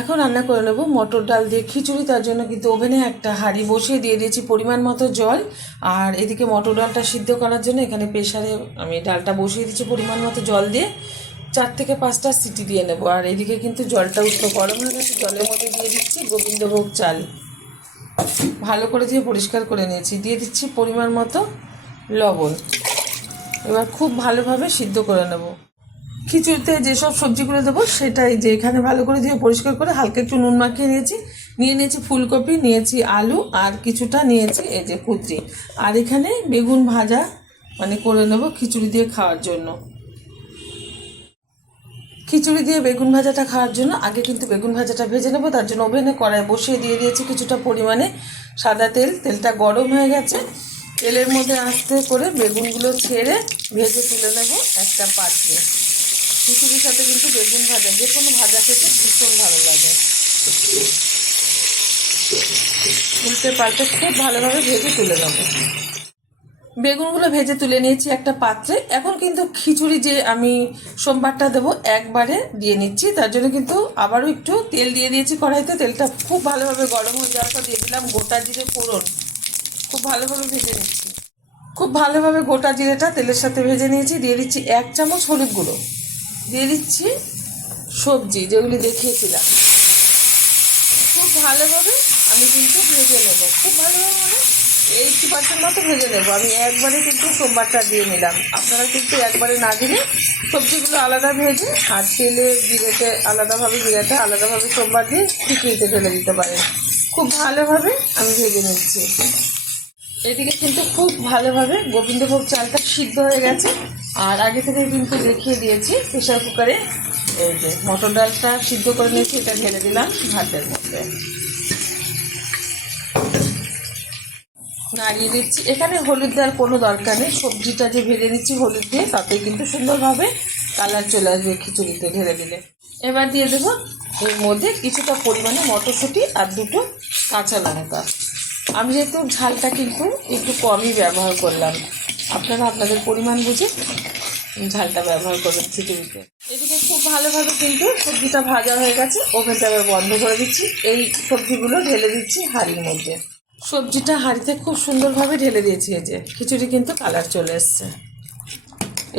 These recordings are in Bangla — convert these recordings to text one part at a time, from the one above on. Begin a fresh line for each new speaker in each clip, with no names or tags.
এখন রান্না করে নেব মটর ডাল দিয়ে খিচুড়ি, তার জন্য কিন্তু ওভেনে একটা হাঁড়ি বসিয়ে দিয়ে দিয়েছি পরিমাণ মতো জল। আর এদিকে মটর ডালটা সিদ্ধ করার জন্য এখানে প্রেশারে আমি ডালটা বসিয়ে দিচ্ছি পরিমাণ মতো জল দিয়ে। চার থেকে পাঁচটা সিটি দিয়ে নেব। আর এদিকে কিন্তু জলটা উঠল গরম হয়ে গেছে, জলের মধ্যে দিয়ে দিচ্ছি গোবিন্দভোগ চাল। ভালো করে দিয়ে পরিষ্কার করে নিয়েছি। দিয়ে দিচ্ছি পরিমাণ মতো লবণ। এবার খুব ভালোভাবে সিদ্ধ করে নেব। খিচুড়িতে যেসব সবজিগুলো দেবো সেটাই যে এখানে ভালো করে দিয়ে পরিষ্কার করে হালকা একটু নুন মাখিয়ে নিয়েছি। নিয়ে নিয়েছি ফুলকপি, নিয়েছি আলু আর কিছুটা নিয়েছি এই যে কুচি আর এখানে বেগুন ভাজা মানে করে নেব খিচুড়ি দিয়ে খাওয়ার জন্য। খিচুড়ি দিয়ে বেগুন ভাজাটা খাওয়ার জন্য আগে কিন্তু বেগুন ভাজাটা ভেজে নেব, তার জন্য ওভেনে কড়াই বসিয়ে দিয়ে দিয়েছি কিছুটা পরিমাণে সাদা তেল। তেলটা গরম হয়ে গেছে। তেলের মধ্যে আস্তে করে বেগুনগুলো ছেড়ে ভেজে তুলে নেব একটা পাত্রে। খিচুড়ির সাথে কিন্তু বেগুন ভাজা, যে কোনো ভাজা খেতে ভীষণ ভালো লাগে। উল্টে পাল্টে খুব ভালোভাবে ভেজে তুলে নেব। বেগুনগুলো ভেজে তুলে নিয়েছি একটা পাত্রে। এখন কিন্তু খিচুড়ি যে আমি সোমবারটা দেবো, একবারে দিয়ে নিচ্ছি। তার জন্য কিন্তু আবারও একটু তেল দিয়ে দিয়েছি কড়াইতে। তেলটা খুব ভালোভাবে গরম হয়ে যাওয়ার পর দিয়ে দিলাম গোটা জিরে ফোড়ন। খুব ভালোভাবে ভেজে নিচ্ছি। খুব ভালোভাবে গোটা জিরেটা তেলের সাথে ভেজে নিয়েছি। দিয়ে দিচ্ছি এক চামচ হলুদ গুঁড়ো। দিয়ে দিচ্ছি সবজি যেগুলি দেখিয়েছিলাম। খুব ভালোভাবে আমি কিন্তু ভেজে নেব। খুব ভালোভাবে মানে এইটটি পার্সেন্ট মতো ভেজে নেব। আমি একবারে কিন্তু সোমবারটা দিয়ে নিলাম। আপনারা কিন্তু একবারে না দিলে সবজিগুলো আলাদা ভেজে আর তেলে জিরেতে আলাদাভাবে, জিরাতে আলাদাভাবে সোমবার দিয়ে খিচুড়িতে ফেলে দিতে পারেন। খুব ভালোভাবে আমি ভেজে নিচ্ছি। এদিকে কিন্তু খুব ভালোভাবে গোবিন্দভোগ চালটা সিদ্ধ হয়ে গেছে। আর আগে থেকে কিন্তু দেখিয়ে দিয়েছি প্রেশার কুকারে এই যে মটর ডালটা সিদ্ধ করে নিয়েছি, এটা ঢেলে দিলাম ভাতের মধ্যে। নাড়িয়ে দিচ্ছি। এখানে হলুদ দেওয়ার কোনো দরকার নেই। সবজিটা যে ভেজে নিচ্ছি হলুদ দিয়ে তাতে কিন্তু সুন্দরভাবে কালার চলে আসবে খিচুড়িতে ঢেলে দিলে। এবার দিয়ে দেবো এর মধ্যে কিছুটা পরিমাণে মটরশুঁটি আর দুটো কাঁচা লঙ্কা। আমি যেহেতু ঝালটা কিন্তু একটু কমই ব্যবহার করলাম। আপনারা আপনাদের পরিমাণ বুঝে ঝালটা ব্যবহার করবেন খিচুড়িতে এদিকে খুব ভালোভাবে কিন্তু সবজিটা ভাজা হয়ে গেছে। ওভেনটা এবার বন্ধ করে দিচ্ছি। এই সবজিগুলো ঢেলে দিচ্ছি হাঁড়ির মধ্যে। সবজিটা হাঁড়িতে খুব সুন্দরভাবে ঢেলে দিয়েছি এই যে, খিচুড়ি কিন্তু কালার চলে এসছে।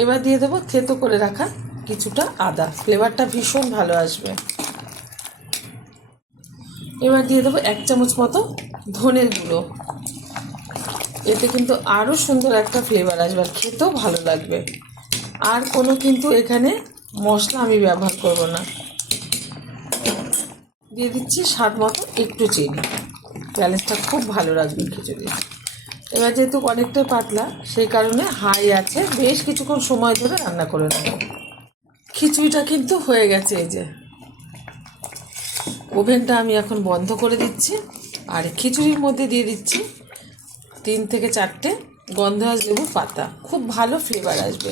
এবার দিয়ে দেবো থেতো করে রাখা কিছুটা আদা। ফ্লেভারটা ভীষণ ভালো আসবে। এবার দিয়ে দেবো এক চামচ মতো ধনের গুঁড়ো। এতে কিন্তু আরও সুন্দর একটা ফ্লেভার আসবে আর খেতেও ভালো লাগবে। আর কোনো কিন্তু এখানে মশলা আমি ব্যবহার করব না। দিয়ে দিচ্ছি স্বাদ মতো একটু চিনি। ব্যালেন্সটা খুব ভালো রাখবে খিচুড়ি। এবার যেহেতু অনেকটাই পাতলা, সেই কারণে হাই আছে। বেশ কিছুক্ষণ সময় ধরে রান্না করে নেব। খিচুড়িটা কিন্তু হয়ে গেছে এই যে। ওভেনটা আমি এখন বন্ধ করে দিচ্ছি। আর খিচুড়ির মধ্যে দিয়ে দিচ্ছি তিন থেকে চারটে গন্ধরাজ লেবু পাতা। খুব ভালো ফ্লেভার আসবে।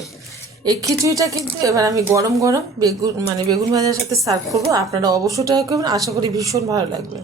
এই খিচুড়িটা কিন্তু এবার আমি গরম গরম বেগুন মানে বেগুন ভাজার সাথে সার্ভ করব। আপনারা অবশ্যই ট্রাই করবেন। আশা করি ভীষণ ভালো লাগবে।